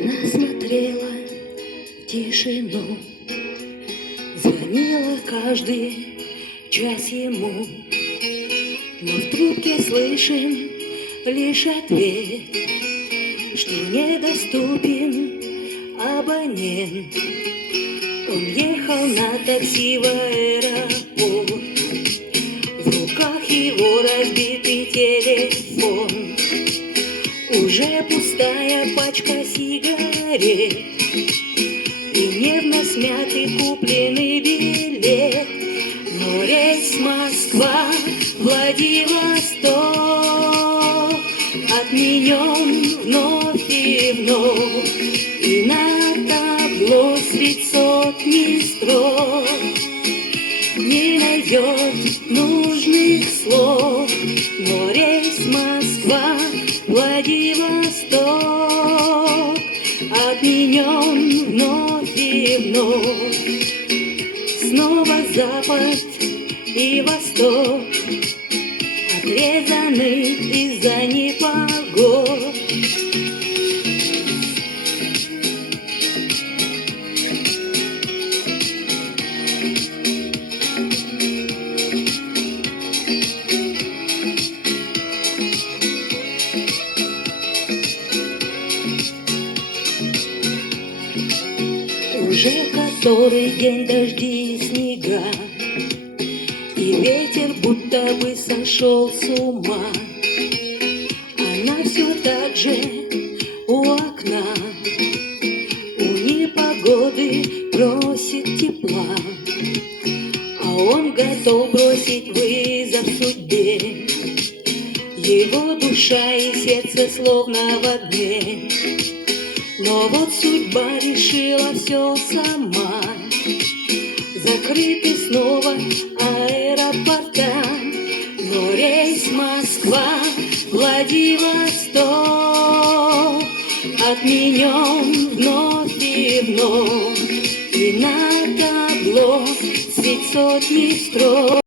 Она смотрела в тишину, звонила каждый час ему, но в трубке слышен лишь ответ, что недоступен абонент. Он ехал на такси в аэропорт, в руках его разбитый телефон, уже пустая пачка сигарет и нервно смятый купленный билет. Но рейс Москва, Владивосток отменен вновь и вновь, и на табло средь сотни строк не найдет нужных слов. Но рейс Москва, Владивосток отменен вновь и вновь. Снова запад и восток отрезаны из-за непогод. Уже который день дожди и снега, и ветер будто бы сошел с ума. Она все так же у окна, у непогоды просит тепла, а он готов бросить вызов судьбе. Его душа и сердце словно в огне. Но вот судьба решила все сама. Закрыты снова аэропорта, но рейс Москва, Владивосток отменен вновь и вновь, и на табло средь сотни строк